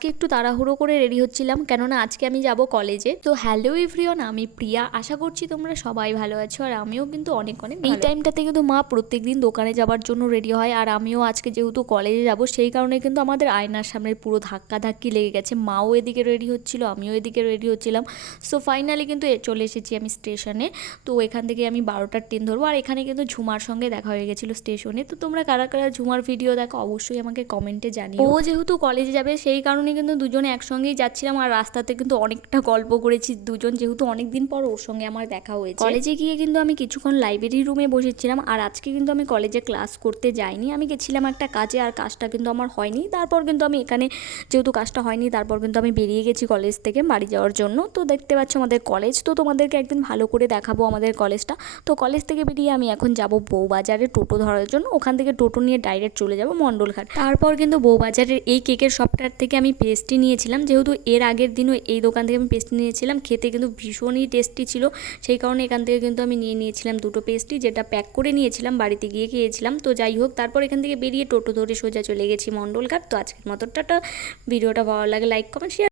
আজকে একটু তাড়াহুড়ো করে রেডি হচ্ছিলাম, কেননা আজকে আমি যাব কলেজে। তো হ্যালো এভরিওয়ান, আমি প্রিয়া। আশা করছি তোমরা সবাই ভালো আছো, আর আমিও কিন্তু অনেক অনেক এই টাইমটাতে কিন্তু মা প্রত্যেকদিন দোকানে যাবার জন্য রেডি হয়, আর আমিও আজকে যেহেতু কলেজে যাব সেই কারণে কিন্তু আমাদের আয়নার সামনে পুরো ধাক্কাধাক্কি লেগে গেছে। মাও এদিকে রেডি হচ্ছিল, আমিও এদিকে রেডি হচ্ছিলাম। সো ফাইনালি কিন্তু চলে এসেছি আমি স্টেশনে। তো এখান থেকে আমি 12টার ট্রেন ধরবো, আর এখানে কিন্তু ঝুমার সঙ্গে দেখা হয়ে গেছিলো স্টেশনে। তো তোমরা কারা কারা ঝুমার ভিডিও দেখো অবশ্যই আমাকে কমেন্টে জানিও। ও যেহেতু কলেজে যাবে সেই কারণে কিন্তু দুজনে একসঙ্গেই যাচ্ছিলাম, আর রাস্তাতে কিন্তু অনেকটা গল্প করেছি দুজন, যেহেতু অনেকদিন পর ওর সঙ্গে আমার দেখা হয়েছে। কলেজে গিয়ে কিন্তু আমি কিছুক্ষণ লাইব্রেরি রুমে বসেছিলাম, আর আজকে কিন্তু আমি কলেজে ক্লাস করতে যাইনি, আমি গেছিলাম একটা কাজে, আর কাজটা কিন্তু আমার হয়নি। তারপর কিন্তু আমি এখানে যেহেতু কাজটা হয়নি, তারপর কিন্তু আমি বেরিয়ে গেছি কলেজ থেকে বাড়ি যাওয়ার জন্য। তো দেখতে পাচ্ছ আমাদের কলেজ, তো তোমাদেরকে একদিন ভালো করে দেখাবো আমাদের কলেজটা। তো কলেজ থেকে বেরিয়ে আমি এখন যাব বউবাজারে টোটো ধরার জন্য, ওখান থেকে টোটো নিয়ে ডাইরেক্ট চলে যাব মণ্ডলঘাট। তারপর কিন্তু বউবাজারের এই কেকের শপটার থেকে আমি পেস্ট্রি নিয়েছিলাম, যেহেতু এর আগের দিনও এই দোকান থেকে আমি পেস্ট্রি নিয়েছিলাম, খেতে কিন্তু ভীষণই টেস্টি ছিল। সেই কারণে এখান থেকে কিন্তু আমি নিয়েছিলাম দুটো পেস্ট্রি, যেটা প্যাক করে নিয়েছিলাম, বাড়িতে গিয়ে খেয়েছিলাম। তো যাই হোক, তারপর এখান থেকে বেরিয়ে টোটো ধরে সোজা চলে গেছি মণ্ডলঘাট। তো আজকের মতো টাটা। ভিডিওটা ভালো লাগে লাইক কমেন্ট শেয়ার।